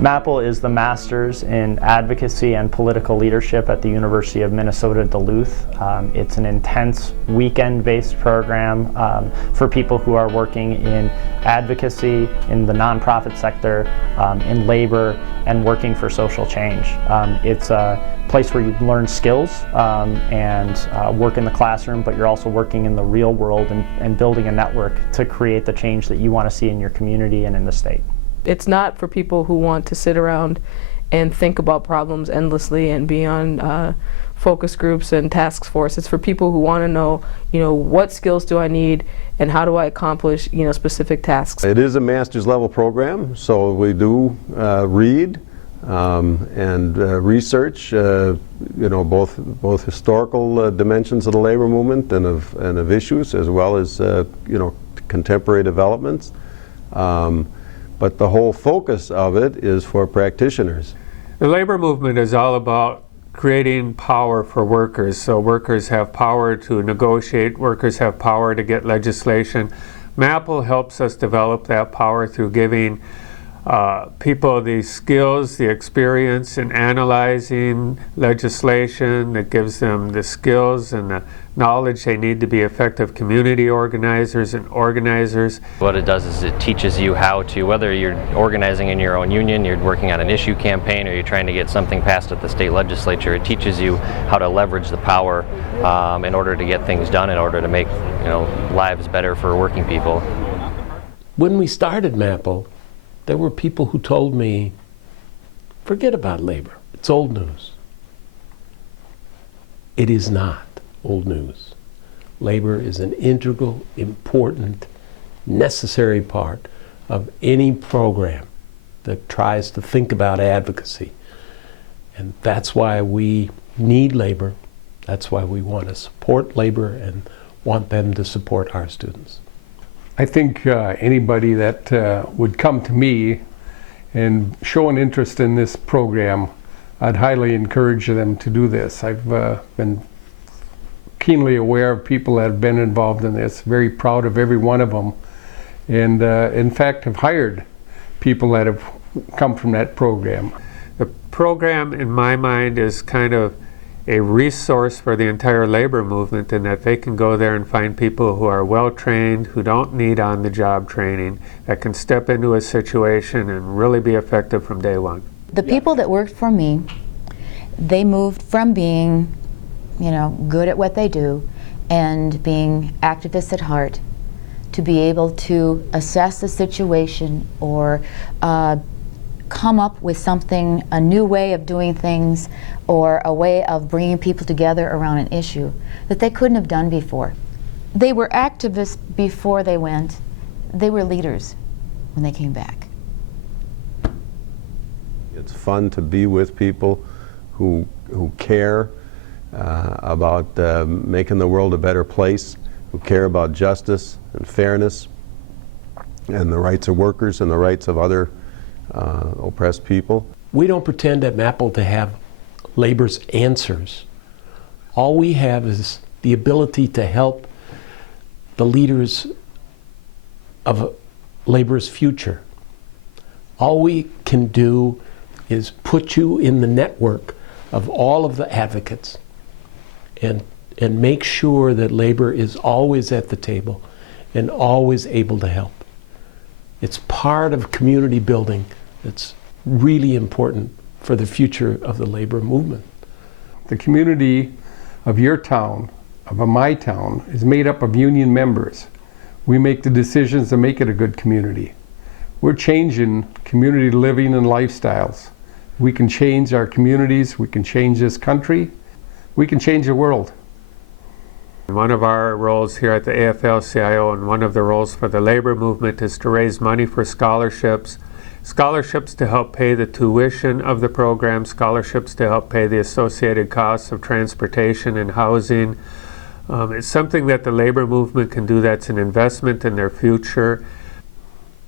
MAPL is the Master's in Advocacy and Political Leadership at the University of Minnesota Duluth. It's an intense weekend-based program for people who are working in advocacy, in the nonprofit sector, in labor, and working for social change. It's a place where you learn skills and work in the classroom, but you're also working in the real world and building a network to create the change that you want to see in your community and in the state. It's not for people who want to sit around and think about problems endlessly and be on focus groups and task force. It's for people who want to know, what skills do I need and how do I accomplish, specific tasks. It is a master's level program, so we do read and research, both historical dimensions of the labor movement and of issues, as well as contemporary developments. But the whole focus of it is for practitioners. The labor movement is all about creating power for workers. So workers have power to negotiate, workers have power to get legislation. MAPL helps us develop that power through giving people the skills, the experience in analyzing legislation that gives them the skills and the knowledge they need to be effective community organizers and organizers. What it does is it teaches you how to, whether you're organizing in your own union, you're working on an issue campaign, or you're trying to get something passed at the state legislature, it teaches you how to leverage the power in order to get things done, in order to make lives better for working people. When we started MAPL, there were people who told me, forget about labor, it's old news. It is not old news. Labor is an integral, important, necessary part of any program that tries to think about advocacy. And that's why we need labor. That's why we want to support labor and want them to support our students. I think anybody that would come to me and show an interest in this program, I'd highly encourage them to do this. I've been keenly aware of people that have been involved in this, very proud of every one of them, and in fact have hired people that have come from that program. The program, in my mind, is kind of a resource for the entire labor movement, in that they can go there and find people who are well trained, who don't need on-the-job training, that can step into a situation and really be effective from day one. The people that worked for me, they moved from being good at what they do and being activists at heart to be able to assess the situation or come up with something, a new way of doing things, or a way of bringing people together around an issue that they couldn't have done before. They were activists before they went. They were leaders when they came back. It's fun to be with people who care about making the world a better place, who care about justice and fairness and the rights of workers and the rights of other oppressed people. We don't pretend at MAPL to have labor's answers. All we have is the ability to help the leaders of labor's future. All we can do is put you in the network of all of the advocates and make sure that labor is always at the table and always able to help. It's part of community building that's really important for the future of the labor movement. The community of your town, of my town, is made up of union members. We make the decisions to make it a good community. We're changing community living and lifestyles. We can change our communities, we can change this country, we can change the world. One of our roles here at the AFL-CIO, and one of the roles for the labor movement, is to raise money for scholarships. Scholarships to help pay the tuition of the program, scholarships to help pay the associated costs of transportation and housing. It's something that the labor movement can do that's an investment in their future.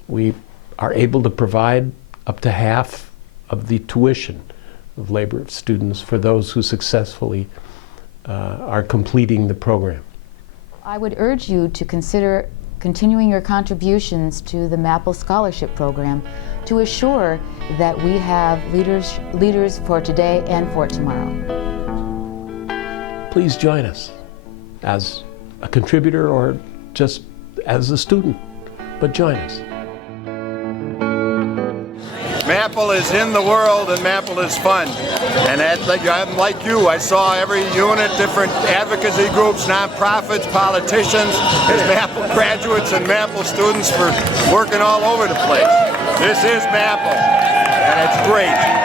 We are able to provide up to half of the tuition of labor students for those who successfully are completing the program. I would urge you to consider continuing your contributions to the MAPL Scholarship Program to assure that we have leaders for today and for tomorrow. Please join us as a contributor or just as a student, but join us. MAPL is in the world, and MAPL is fun. And I'm like you, I saw every unit, different advocacy groups, nonprofits, politicians, there's MAPL graduates and MAPL students for working all over the place. This is MAPL, and it's great.